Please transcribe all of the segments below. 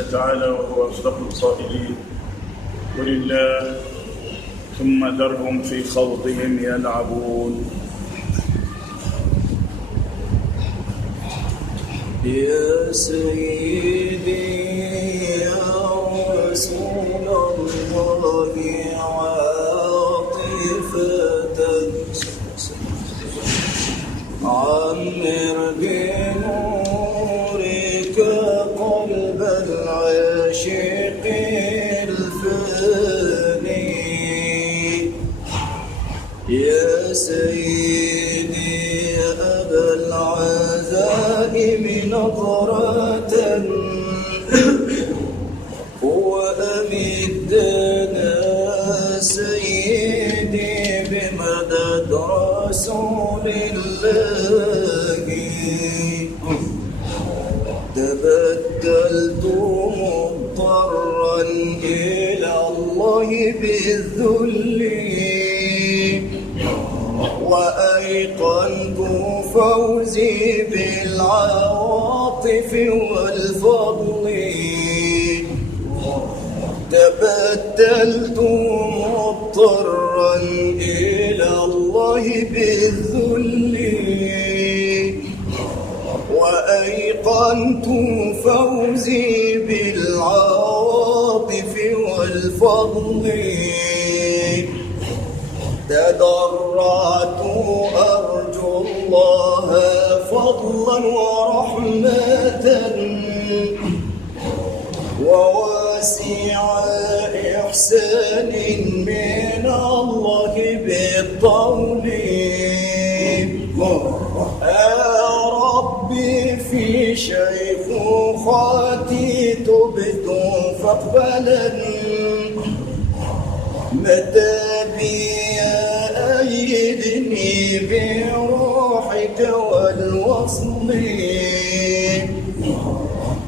قال تعالى وهو أصدق القائلين: قل الله ثم ذرهم في خوضهم يلعبون. يا سيدي يا رسول الله عاطفة عمر بنورك قلب العاشق الفاني. يا سيدي يا أبا العزائم نظرة وأمدنا سيدي بمدد رسول الله. تبدلت مضطرا إلى الله بالذل وأيقنت فوزي بالعواطف والفضل. تبدلت مضطرا إلى الله بالذل وأيقنت فوزي بالعواطف والفضل. تضرعت أرجو الله فضلا ورحمة وواسع إحسان من الله بالطول. يا ربي في شيخوختي تبت فاقبلا متى بي أيدني بروحك والوصل.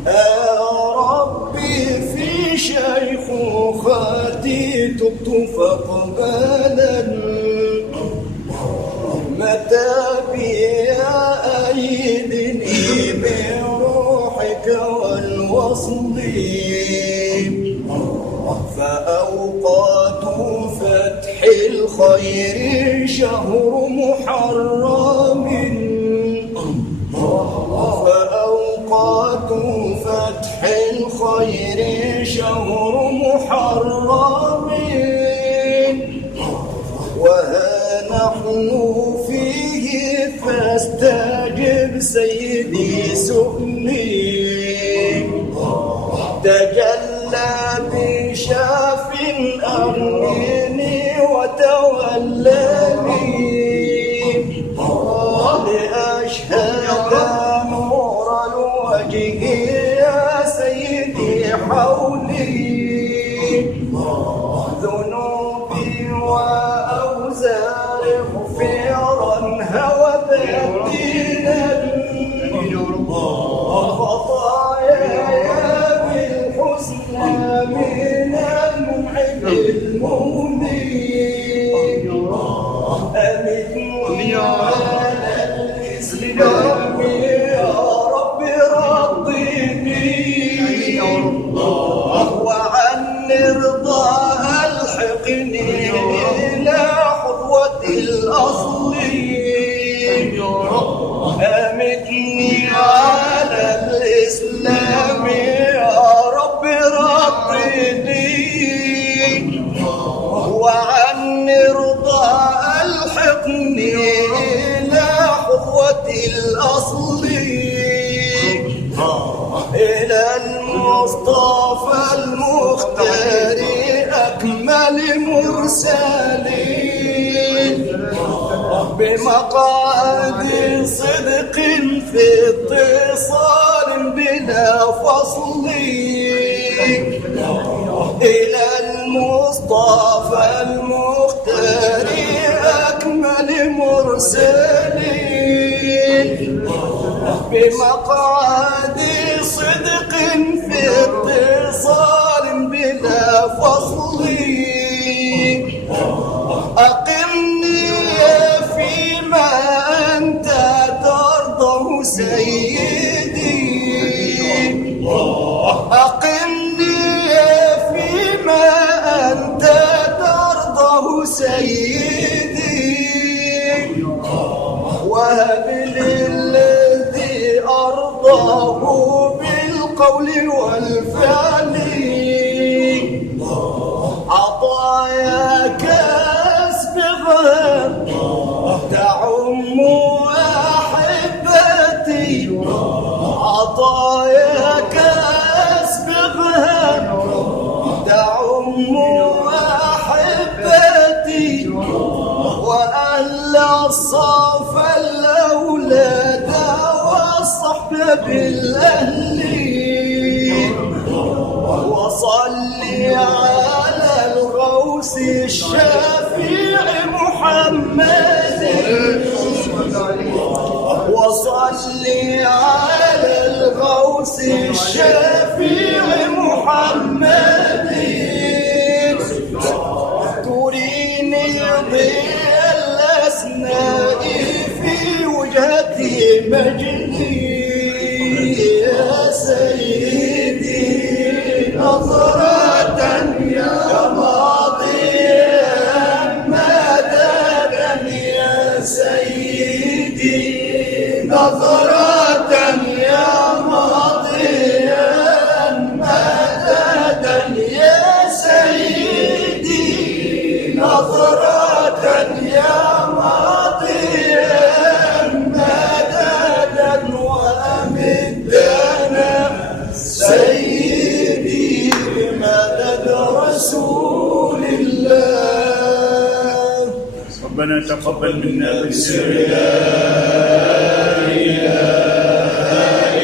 يا ربي في شيخوختي تبت فاقبلا متى بي أيدني بروحك والوصل. فأوقات فتح الخير شهر محرم. فأوقات فتح الخير شهر محرم. وها نحن فيه فاستجب سيدي سؤلي. تجلى بشاف أمني وتولاني لأشهد نور الوجه يا سيدي حولي. ذنوبي وأوزاري غفرا وبدينا خطاياي بالحسنى من المحب المؤمن. أمتني على الإسلام يا رب رضني وعن رضاها الحقني إلى حظوة الأصلي أمتني على الإسلام يا رب رضني وعن رضا ألحقني إلى حظوة الأصلي إلى المصطفى المختار أكمل مرسلين بمقعد صدق في اتصال بلا فصل إلى المصطفى المختار أكمل مرسلين بمقعد صدق في اتصال بلا فصل أقمني فيما أنت ترضه سيدي أقمني فيما أنت ترضه سيدي وهب للذي أرضاه بالقول والفعل عطاياك أسبغها تعم أحبتي عطاياك أسبغها تعم أحبتي وأهل الصفا الأولاد والصحب بالأهل وصلي على الغوث الشفيع محمد وصلي على الغوث الشفيع محمد تريني ضياء الأسماء في وجهتي مجدي يا سيدي نظرة يا ماضيا مددا يا سيدي نظرة يا ماضيا مددا يا سيدي نظرة يا ماضيا مددا وأمدنا سيدي مدد رسول الله ربنا تقبل منا بسم لا إله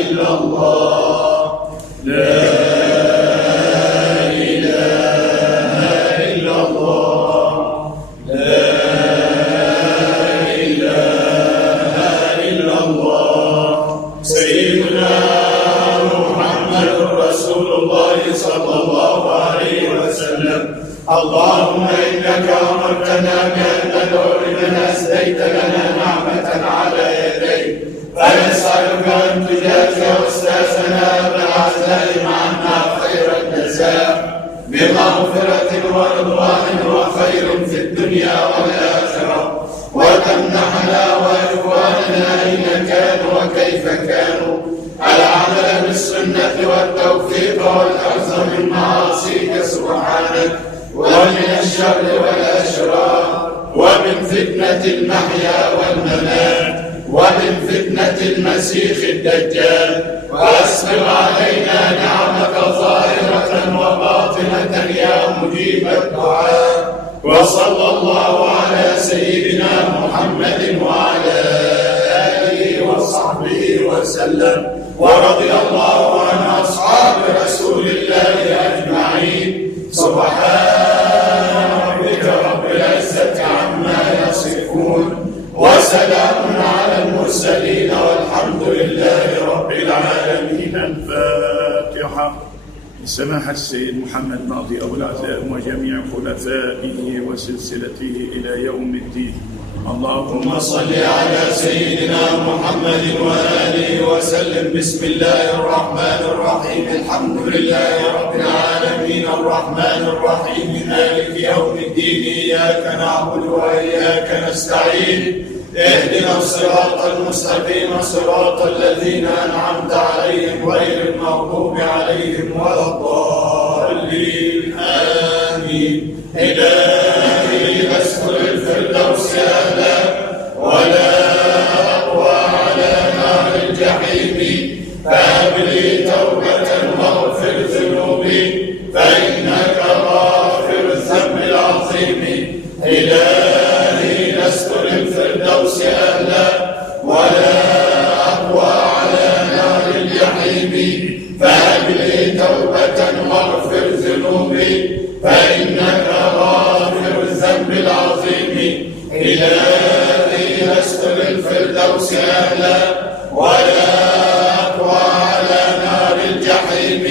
إلا الله لا إله إلا الله لا إله إلا الله سيدنا محمد رسول الله صلى الله عليه وسلم اللهم إنك أمرتنا بأن ندعو لمن أسديت لنا نعمة على يديك فنسألك أن تجازي أستاذنا بالعزائم عنا خير الجزاء بمغفرة ورضوان وخير في الدنيا والآخرة وتمنحنا وإخواننا أين كانوا وكيف كانوا العمل بالسنة والتوفيق والحفظ من معاصيك سبحانك ومن الشر والأشرار ومن فتنة المحيا والممات ومن فتنة المسيح الدجال وأسبغ علينا نعمك ظاهرة وباطنة يا مجيب الدعاء وصلى الله على سيدنا محمد وعلى آله وصحبه وسلم ورضي الله عن أصحاب رسول الله أجمعين سبحان ربك رب العزة عما يصفون وسلام على المرسلين والحمد لله رب العالمين. الفاتحة. سماحة السيد محمد ماضي أبو العزائم وجميع خلفائه وسلسلته إلى يوم الدين. اللهم صل على سيدنا محمد وآله وسلم. بسم الله الرحمن الرحيم. الحمد لله رب العالمين الرحمن الرحيم مالك يوم الدين. إياك نعبد وإياك نستعين. اهدنا الصراط المستقيم صراط الذين أنعمت عليهم غير المغضوب عليهم ولا الضالين. آمين. إلهي اسكن الفردوس أهلا ولا أقوى على نار الجحيم. فهب لي توبة واغفر ذنوبي فإنك غافر الذنب العظيم. إلهي اسكن الفردوس أهلا ولا أقوى على نار الجحيم. فهب لي توبة واغفر ذنوبي فإنك غافر الذنب العظيم. إلهي اسكن الفردوس أهلا ولا أقوى على نار الجحيم.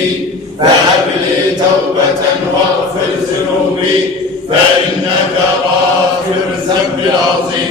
فهب لي توبة واغفر ذنوبي فإنك غافر الذنب العظيم.